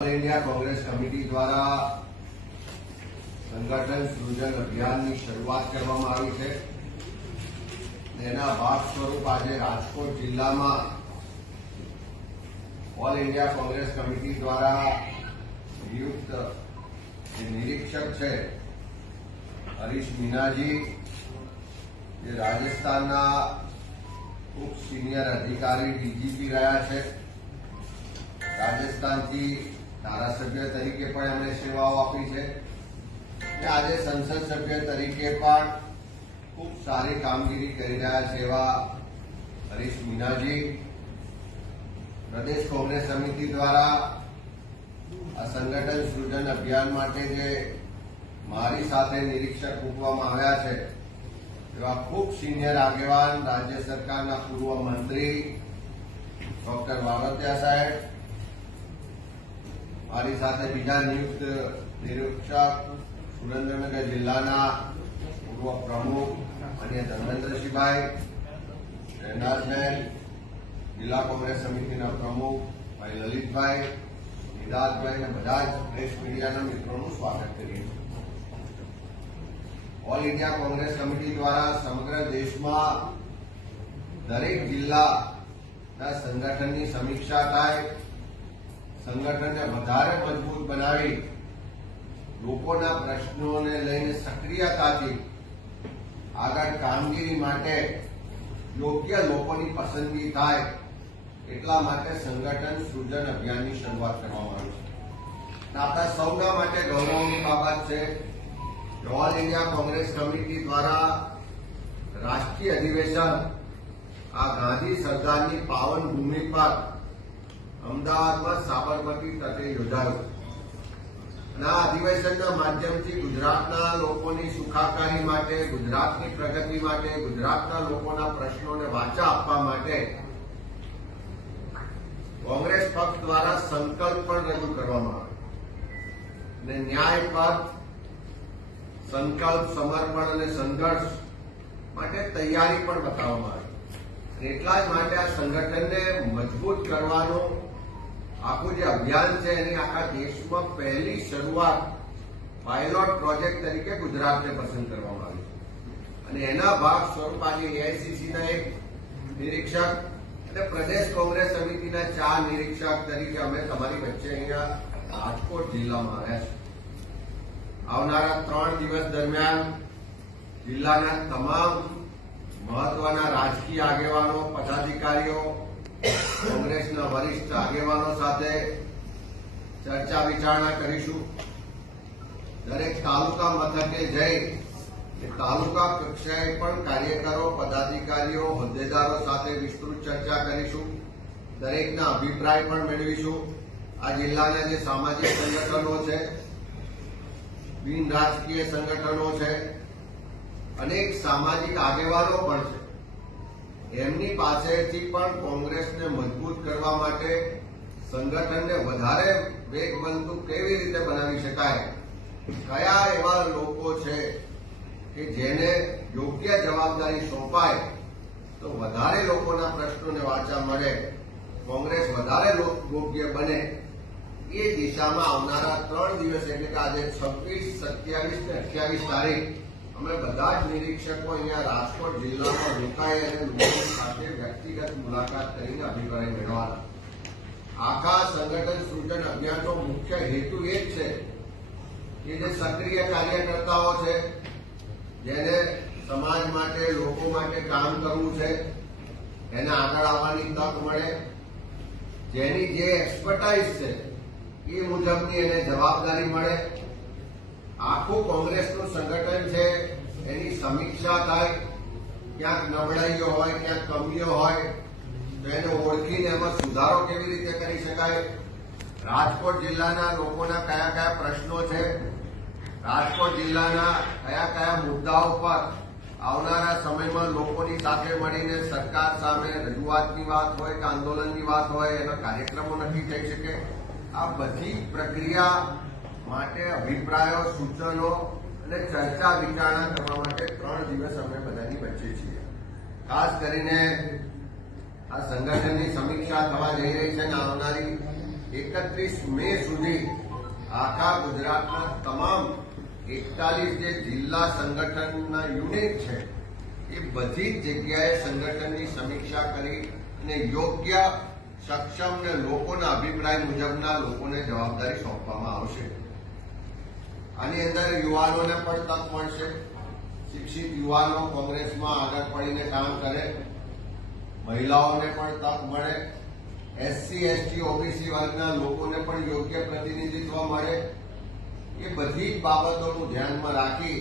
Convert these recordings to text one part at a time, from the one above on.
All India Congress committee દ્વારા સંગઠન સૃજન અભિયાનની શરૂઆત કરવામાં આવી છે. તેના ભાગ સ્વરૂપ આજે રાજકોટ જિલ્લામાં ઓલ ઇન્ડિયા કોંગ્રેસ કમિટી દ્વારા નિયુક્ત જે નિરીક્ષક છે, હરીશ મીનાજી, જે રાજસ્થાનના ખૂબ સિનિયર અધિકારી ડીજીપી રહ્યા છે. રાજસ્થાનથી ધારાસભ્ય તરીકે પણ એમણે સેવાઓ આપી છે. અને આજે સંસદ સભ્ય તરીકે પણ ખૂબ સારી કામગીરી કરી રહ્યા છે એવા હરીશ મીનાજી. પ્રદેશ કોંગ્રેસ સમિતિ દ્વારા આ સંગઠન સૃજન અભિયાન માટે જે મારી સાથે નિરીક્ષક મૂકવામાં આવ્યા છે, એવા ખૂબ સિનિયર આગેવાન રાજ્ય સરકારના પૂર્વ મંત્રી ડોક્ટર બાબતિયા સાહેબ મારી સાથે બીજા નિયુક્ત નિરીક્ષક સુરેન્દ્રનગર જિલ્લાના પૂર્વ પ્રમુખ અને ધર્મેન્દ્રસિંહભાઈ શહેનાઝબેન જિલ્લા કોંગ્રેસ સમિતિના પ્રમુખ ભાઈ લલિતભાઈ નિદાતભાઈ અને બધા જ પ્રેસ મીડિયાના મિત્રોનું સ્વાગત કરીએ ઓલ ઇન્ડિયા કોંગ્રેસ કમિટી દ્વારા સમગ્ર દેશમાં દરેક જિલ્લાના સંગઠનની સમીક્ષા થાય સંગઠનને વધારે મજબૂત બનાવી લોકોના પ્રશ્નોને લઈને સક્રિયતાથી આગળ કામગીરી માટે યોગ્ય લોકોની પસંદગી થાય એટલા માટે સંગઠન સૃજન અભિયાનની શરૂઆત કરવામાં આવી છે. આપણા સૌના માટે ગૌરવની બાબત છે ઓલ ઇન્ડિયા કોંગ્રેસ કમિટી દ્વારા રાષ્ટ્રીય અધિવેશન આ ગાંધી સરદારની પાવન ભૂમિ પર અમદાવાદમાં સાબરમતી તટે યોજાયો. આ અધિવેશનના માધ્યમથી ગુજરાતના લોકોની સુખાકારી માટે, ગુજરાતની પ્રગતિ માટે, ગુજરાતના લોકોના પ્રશ્નોને વાચા આપવા માટે કોંગ્રેસ પક્ષ દ્વારા સંકલ્પ પણ રજૂ કરવામાં આવ્યો. અને ન્યાય પર સંકલ્પ, સમર્પણ અને સંઘર્ષ માટે તૈયારી પણ બતાવવામાં આવી. એટલા જ માટે આ સંગઠનને મજબૂત કરવાનું આખું જે અભિયાન છે એની આખા દેશમાં પહેલી શરૂઆત પાયલોટ પ્રોજેક્ટ તરીકે ગુજરાતને પસંદ કરવામાં આવી અને એના ભાગ સ્વરૂપ આજે એઆઈસીસીના એક નિરીક્ષક અને પ્રદેશ કોંગ્રેસ સમિતિના ચાર નિરીક્ષક તરીકે અમે તમારી વચ્ચે અહીંયા રાજકોટ જિલ્લામાં આવ્યા છે આવનારા ત્રણ દિવસ દરમિયાન જિલ્લાના તમામ મહત્વના રાજકીય આગેવાનો, પદાધિકારીઓ કોંગ્રેસના વરિષ્ઠ આગેવાનો સાથે ચર્ચા વિચારણા કરીશું. દરેક તાલુકા મથકે જઈ તાલુકા કક્ષાએ પણ કાર્યકરો, પદાધિકારીઓ, હોદ્દેદારો સાથે વિસ્તૃત ચર્ચા કરીશું. દરેકના અભિપ્રાય પણ મેળવીશું. આ જિલ્લાના જે સામાજિક સંગઠનો છે, બિન રાજકીય સંગઠનો છે, અનેક સામાજિક આગેવાનો પણ છે. એમની પાસેથી પણ કોંગ્રેસને મજબૂત કરવા માટે સંગઠનને વધારે વેગવંતુ કેવી રીતે બનાવી શકાય? કયા એવા લોકો છે કે જેને યોગ્ય જવાબદારી સોંપાય? તો વધારે લોકોના પ્રશ્નોને વાચા મળે. કોંગ્રેસ વધારે લો- યોગ્ય બને. એ દિશામાં આવનારા ત્રણ દિવસ એટલે કે આજે છવ્વીસ, સત્યાવીસ ને અઠ્યાવીસ તારીખ અમે બધા જ નિરીક્ષકો અહીંયા રાજકોટ જિલ્લામાં રોકાઈ અને લોકો સાથે વ્યક્તિગત મુલાકાત કરીને અભિપ્રાય મેળવવાના. આખા સંગઠન સૂચન અભિયાનનો મુખ્ય હેતુ એ જ છે કે જે સક્રિય કાર્યકર્તાઓ છે, જેને સમાજ માટે, લોકો માટે કામ કરવું છે, એને આગળ આવવાની તક મળે, જેની જે એક્સપર્ટાઇઝ છે એ મુજબની એને જવાબદારી મળે આખું કોંગ્રેસનું સંગઠન છે, એની સમીક્ષા થાય, ક્યાંક નબળાઈઓ હોય, ક્યાંક કમીઓ હોય, તો એને ઓળખીને એમાં સુધારો કેવી રીતે કરી શકાય? રાજકોટ જિલ્લાના લોકોના કયા કયા પ્રશ્નો છે? રાજકોટ જિલ્લાના કયા કયા મુદ્દાઓ પર આવનારા સમયમાં લોકોની સાથે મળીને સરકાર સામે રજૂઆતની વાત હોય, કે આંદોલનની વાત હોય એના કાર્યક્રમો નક્કી થઈ શકે? આ બધી પ્રક્રિયા માટે અભિપ્રાયો, સૂચનો અને ચર્ચા વિચારણા કરવા માટે ત્રણ દિવસ અમે બધાની વચ્ચે છીએ. ખાસ કરીને આ સંગઠનની સમીક્ષા થવા જઈ રહી છે અને આવનારી એકત્રીસ મે સુધી આખા ગુજરાતના તમામ એકતાલીસ જે જિલ્લા સંગઠનના યુનિટ છે, એ બધી જ જગ્યાએ સંગઠનની સમીક્ષા કરી અને યોગ્ય સક્ષમ ને લોકોના અભિપ્રાય મુજબના લોકોને જવાબદારી સોંપવામાં આવશે. આની અંદર યુવાનોને પણ તક મળશે. શિક્ષિત યુવાનો કોંગ્રેસમાં આગળ પડીને કામ કરે. મહિલાઓને પણ તક મળે. એસસી, એસટી, ઓબીસી વર્ગના લોકોને પણ યોગ્ય પ્રતિનિધિત્વ મળે. એ બધી જ બાબતોનું ધ્યાનમાં રાખી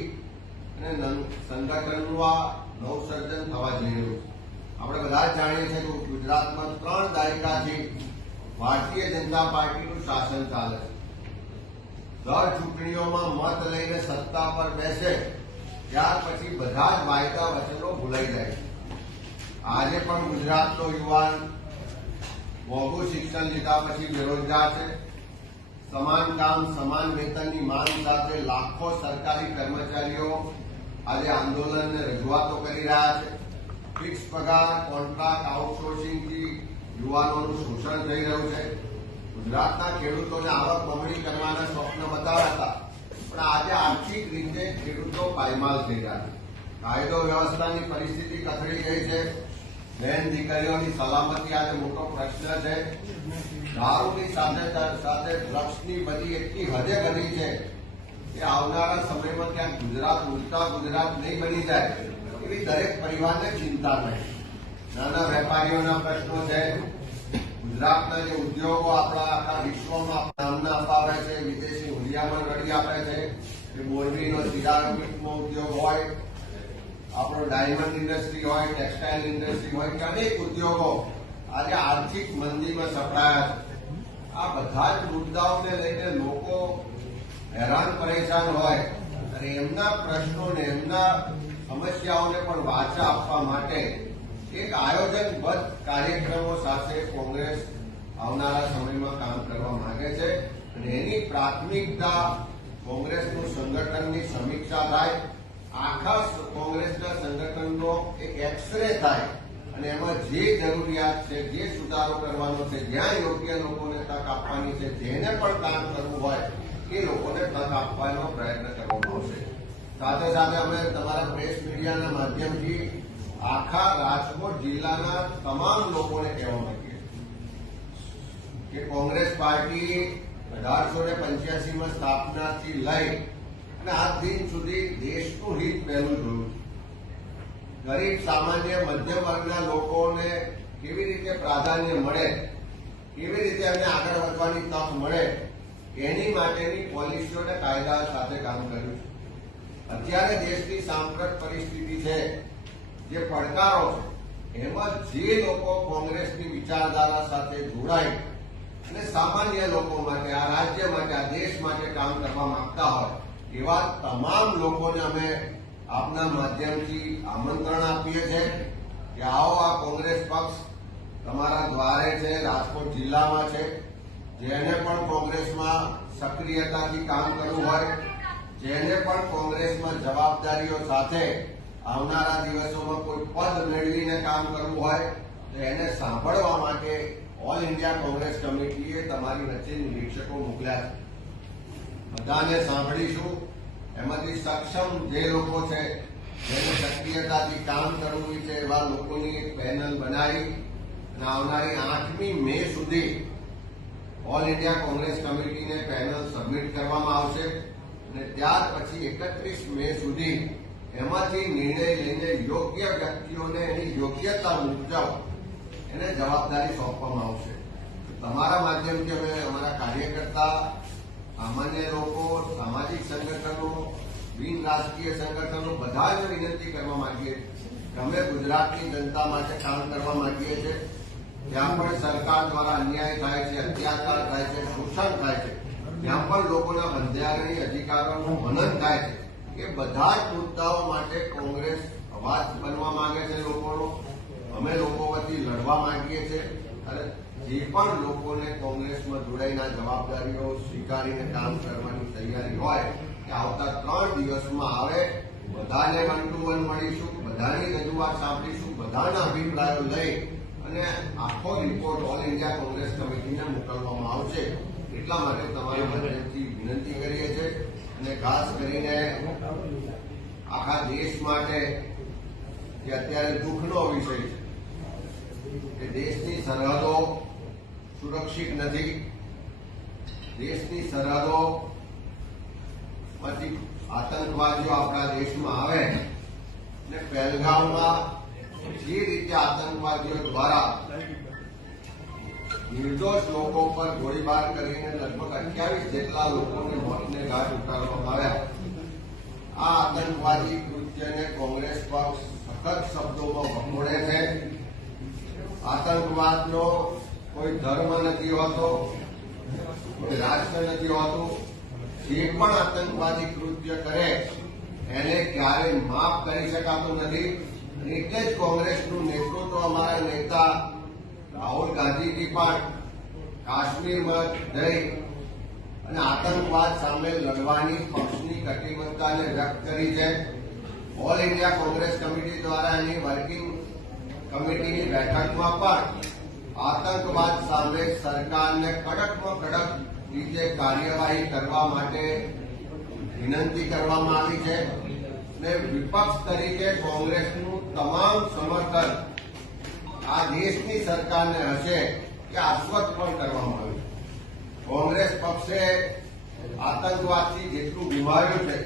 અને સંગઠનનું આ નવસર્જન થવા જઈ રહ્યું છે. આપણે બધા જ જાણીએ છીએ કે ગુજરાતમાં ત્રણ દાયકાથી ભારતીય જનતા પાર્ટીનું શાસન ચાલે છે. દર ચૂંટણીઓમાં મત લઈને સત્તા પર બેસે, ત્યાર પછી બધા જ વાયદા વચનો ભૂલાઈ જાય આજે પણ ગુજરાતનો યુવાન મોંઘું શિક્ષણ લીધા પછી બેરોજગાર છે. સમાન કામ, સમાન વેતનની માંગ સાથે લાખો સરકારી કર્મચારીઓ આજે આંદોલનને રજૂઆતો કરી રહ્યા છે. ફિક્સ પગાર, કોન્ટ્રાક્ટ, આઉટસોર્સિંગથી યુવાનોનું શોષણ થઈ રહ્યું છે. ગુજરાતના ખેડૂતોને આવક બમણી કરવાના સ્વપ્ન બતાવ્યા હતા પણ આજે આર્થિક રીતે ખેડૂતો પાયમાલ થઈ રહ્યા છે. કાયદો વ્યવસ્થાની પરિસ્થિતિ કથળી ગઈ છે. બહેન દીકરીઓની સલામતી આજે મોટો પ્રશ્ન છે. દારૂની સાથે સાથે ડ્રગ્સની બધી એટલી હદે બની છે કે આવનારા સમયમાં ત્યાં ગુજરાત ઉડતા ગુજરાત નહીં બની જાય એવી દરેક પરિવારને ચિંતા રહે નાના વેપારીઓના પ્રશ્નો છે. ગુજરાતના જે ઉદ્યોગો આપણા આખા વિશ્વમાં નામના અપાવે છે, વિદેશી હુંડિયામણ રડી આપે છે કે મોરબીનો સિરામિકનો ઉદ્યોગ હોય, આપણો ડાયમંડ ઇન્ડસ્ટ્રી હોય, ટેક્સટાઇલ ઇન્ડસ્ટ્રી હોય, કે અનેક ઉદ્યોગો આજે આર્થિક મંદીમાં સપડાયા છે. આ બધા જ મુદ્દાઓને લઈને લોકો હેરાન પરેશાન હોય અને એમના પ્રશ્નોને, એમના સમસ્યાઓને પણ વાચા આપવા માટે એક આયોજનબદ્ધ કાર્યક્રમો સાથે કોંગ્રેસ આવનારા સમયમાં કામ કરવા માંગે છે અને એની પ્રાથમિકતા કોંગ્રેસનું સંગઠનની સમીક્ષા થાય. આખા કોંગ્રેસના સંગઠનનો એક એક્સરે થાય અને એમાં જે જરૂરિયાત છે, જે સુધારો કરવાનો છે, જ્યાં યોગ્ય લોકોને તક આપવાની છે, જેને પણ કામ કરવું હોય એ લોકોને તક આપવાનો પ્રયત્ન કરવામાં આવશે. સાથે સાથે અમે તમારા પ્રેસ મીડિયાના માધ્યમથી આખા રાજકોટ જિલ્લાના તમામ લોકોને કહેવા માંગીએ કે કોંગ્રેસ પાર્ટી અઢારસો ને પંચ્યાસીમાં સ્થાપનાથી લઈ અને આજ દિન સુધી દેશનું હિત પહેલું જોયું ગરીબ, સામાન્ય, મધ્યમ વર્ગના લોકોને કેવી રીતે પ્રાધાન્ય મળે, કેવી રીતે એમને આગળ વધવાની તક મળે, એની માટેની પોલિસીઓ અને કાયદા સાથે કામ કર્યું છે. અત્યારે દેશની સાંપ્રત પરિસ્થિતિ છે જે પડકારો છે, એમાં જે લોકો કોંગ્રેસની વિચારધારા સાથે જોડાય અને સામાન્ય લોકો માટે, આ રાજ્ય માટે, આ દેશ માટે કામ કરવા માંગતા હોય, એવા તમામ લોકોને અમે આપના માધ્યમથી આમંત્રણ આપીએ છીએ કે આવો આ કોંગ્રેસ પક્ષ તમારા દ્વારે છે, રાજકોટ જિલ્લામાં છે, જેને પણ કોંગ્રેસમાં સક્રિયતાથી કામ કરવું હોય, જેને પણ કોંગ્રેસમાં જવાબદારીઓ સાથે આવનારા દિવસોમાં કોઈ પદ મેળવીને કામ કરવું હોય, તો એને સાંભળવા માટે ઓલ ઇન્ડિયા કોંગ્રેસ કમિટીએ તમારી વચ્ચે નિરીક્ષકો મોકલ્યા છે. બધાને સાંભળીશું. એમાંથી સક્ષમ જે લોકો છે, જેને સક્રિયતાથી કામ કરવું છે, એવા લોકોની એક પેનલ બનાવી અને આવનારી આઠમી મે સુધી ઓલ ઇન્ડિયા કોંગ્રેસ કમિટીને પેનલ સબમિટ કરવામાં આવશે. અને ત્યાર પછી એકત્રીસ મે સુધી એમાંથી નિર્ણય લઈને યોગ્ય વ્યક્તિઓને એની યોગ્યતા મુજબ એને જવાબદારી સોંપવામાં આવશે. તમારા માધ્યમથી અમે અમારા કાર્યકર્તા, સામાન્ય લોકો, સામાજિક સંગઠનો, બિન રાજકીય સંગઠનો બધા જ વિનંતી કરવા માંગીએ છીએ અમે ગુજરાતની જનતા માટે કામ કરવા માંગીએ છીએ. ત્યાં પણ સરકાર દ્વારા અન્યાય થાય છે, અત્યાચાર થાય છે, શોષણ થાય છે, ત્યાં પણ લોકોના બંધારણીય અધિકારોનું હનન થાય છે. એ બધા જ મુદ્દાઓ માટે કોંગ્રેસ અવાજ બનવા માંગે છે લોકોનો. અમે લોકો વતી લડવા માંગીએ છીએ અને જે પણ લોકોને કોંગ્રેસમાં જોડાઈને આ જવાબદારીઓ સ્વીકારીને કામ કરવાની તૈયારી હોય કે આવતા ત્રણ દિવસમાં આવે બધાને વન ટુ વન મળીશું બધાની રજૂઆત સાંભળીશું બધાના અભિપ્રાયો લઈ અને આખો રિપોર્ટ ઓલ ઇન્ડિયા કોંગ્રેસ કમિટીને મોકલવામાં આવશે. એટલા માટે તમારી વિનંતી કરીએ છીએ. અને ખાસ કરીને આખા દેશ માટે જે અત્યારે દુઃખનો વિષય છે કે દેશની સરહદો સુરક્ષિત નથી. દેશની સરહદો પછી આતંકવાદીઓ આપણા દેશમાં આવે ને પહેલગામમાં જે રીતે આતંકવાદીઓ દ્વારા નિર્દોષ લોકો પર ગોળીબાર કરીને લગભગ અઠ્યાવીસ જેટલા લોકોને મોતને ઘાટ ઉતારવામાં આવ્યા. આ આતંકવાદી કૃત્યને કોંગ્રેસ પક્ષ સખત શબ્દોમાં વખોડે છે. આતંકવાદનો કોઈ ધર્મ નથી હોતો, કોઈ રાષ્ટ્ર નથી હોતું. જે પણ આતંકવાદી કૃત્ય કરે, એને ક્યારેય માફ કરી શકાતું નથી. એટલે જ કોંગ્રેસનું નેતૃત્વ અમારા નેતા રાહુલ ગાંધીજી પણ કાશ્મીરમાં જઈ અને આતંકવાદ સામે લડવાની પક્ષની કટિબદ્ધતાને વ્યક્ત કરી છે. ઓલ ઇન્ડિયા કોંગ્રેસ કમિટી દ્વારા એની વર્કિંગ કમિટીની બેઠકમાં પણ આતંકવાદ સામે સરકારને કડકમાં કડક રીતે કાર્યવાહી કરવા માટે વિનંતી કરવામાં આવી છે. અને વિપક્ષ તરીકે કોંગ્રેસનું તમામ સમર્થન આ દેશની સરકારને હશે કે આશ્વત પણ કરવામાં આવ્યું. કોંગ્રેસ પક્ષે આતંકવાદથી જેટલું ગુમાવ્યું છે,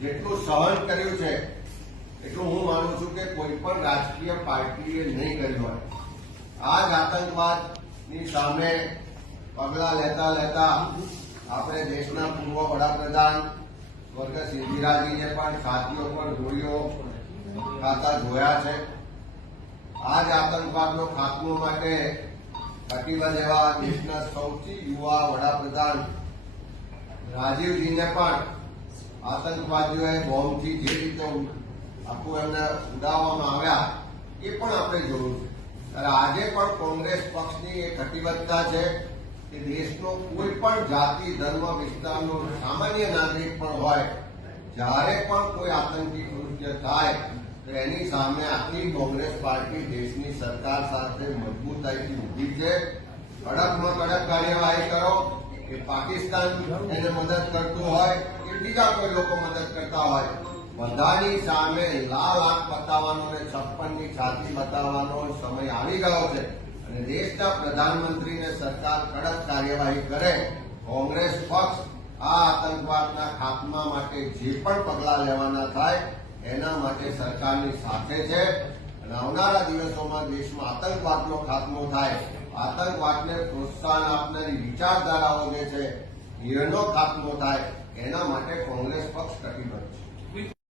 જેટલું સહન કર્યું છે, એટલું હું માનું છું કે કોઈ પણ રાજકીય પાર્ટીએ નહીં કર્યું હોય. આ જ આતંકવાદની સામે પગલાં લેતા લેતા આપણે દેશના પૂર્વ વડાપ્રધાન સ્વર્ગસ્થ ઇન્દિરાજીને પણ સાથીઓ પણ ગોળીઓ ખાતા જોયા છે. આ જ આતંકવાદનો ખાત્મો માટે કટિબદ્ધ એવા દેશના સૌથી યુવા વડાપ્રધાન રાજીવજીને પણ આતંકવાદીઓએ બોમ્બથી જે રીતે આખું એમને ઉડાવવામાં આવ્યા, એ પણ આપણે જોયું છે. ત્યારે આજે પણ કોંગ્રેસ પક્ષની એ કટિબદ્ધતા છે કે દેશનો કોઈ પણ જાતિ, ધર્મ, વિસ્તારનો સામાન્ય નાગરિક પણ હોય, જ્યારે પણ કોઈ આતંકી કૃત્ય થાય એની સામે આખી કોંગ્રેસ પાર્ટી દેશની સરકાર સાથે મજબૂતાઈથી ઊભી છે. કડકમાં કડક કાર્યવાહી કરો કે પાકિસ્તાન એને મદદ કરતું હોય કે બીજા કોઈ લોકો મદદ કરતા હોય. બધાની સામે લાલ આંખ બતાવવાનો અને છપ્પનની છાતી બતાવવાનો સમય આવી ગયો છે અને દેશના પ્રધાનમંત્રીને સરકાર કડક કાર્યવાહી કરે, કોંગ્રેસ પક્ષ આ આતંકવાદના ખાત્મા માટે જે પણ પગલાં લેવાના થાય એના માટે સરકારની સાથે છે. અને આવનારા દિવસોમાં દેશમાં આતંકવાદનો ખાત્મો થાય. આતંકવાદને પ્રોત્સાહન આપનારી વિચારધારાઓ જે છે, એનો ખાત્મો થાય. એના માટે કોંગ્રેસ પક્ષ કટિબદ્ધ છે.